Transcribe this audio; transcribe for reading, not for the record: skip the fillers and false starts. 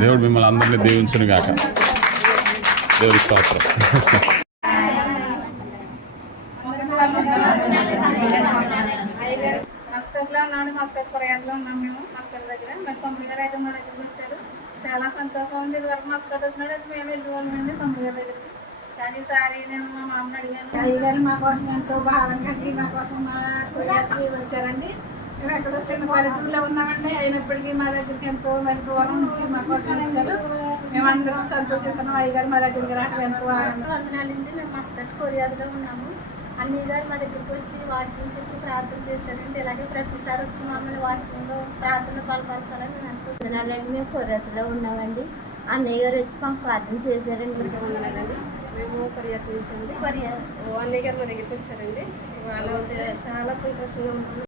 దేవుడు మిమ్మల్ని అందరినీ దీవించును గాక. దేవుడి స్తోత్రం. హాస్పిటల్లో ఉన్నాడు. హాస్పిటల్ కొరయాలో ఉన్నాం మేము. హాస్పిటల్ దగ్గర మరి తమ్ముడు గారు అయితే మా దగ్గరికి వచ్చారు. చాలా సంతోషం ఉంది. ఇది వరకు హాస్పిటల్ వచ్చినాడు అయితే మేము వెళ్ళిపోవాలండి తమ్ముడు గారి దగ్గరికి. కానీ ఈసారి నేను మా మామని అడిగాను. అయ్యగారు మా కోసం ఎంతో భారం కలిగి మా కోసం మా కొరియాకి వచ్చారండి. మేము ఎక్కడో చిన్న పల్లెటూరులో ఉన్నామండి. అయినప్పటికీ మా దగ్గరికి ఎంతో మరి దూరం నుంచి మా కోసం వచ్చారు. మేమందరం సంతోషిస్తున్నాం. అయ్యగారు మా దగ్గరికి రావడం ఎంతో వందనాలండి. మేము హాస్పిటల్ కొరియాలో ఉన్నాము. అన్నయ్య గారు మా దగ్గరికి వచ్చి వాక్యం చెప్పి ప్రార్థన చేశారండి. ఇలాగే ప్రతిసారి వచ్చి మమ్మల్ని వాక్యంలో ప్రార్థన పాల్పరచాలని నేను అనుకుంటున్నానండి. మేము కొరియతలో ఉన్నామండి. అన్నయ్య గారు వచ్చి మాకు ప్రార్థన చేశారండి. వందనాలండి. మేము కొరియా నుంచి అండి. కొరియా అన్నయ్య గారు మా దగ్గరికి వచ్చారండి. వాళ్ళ చాలా సంతోషంగా ఉన్నాము.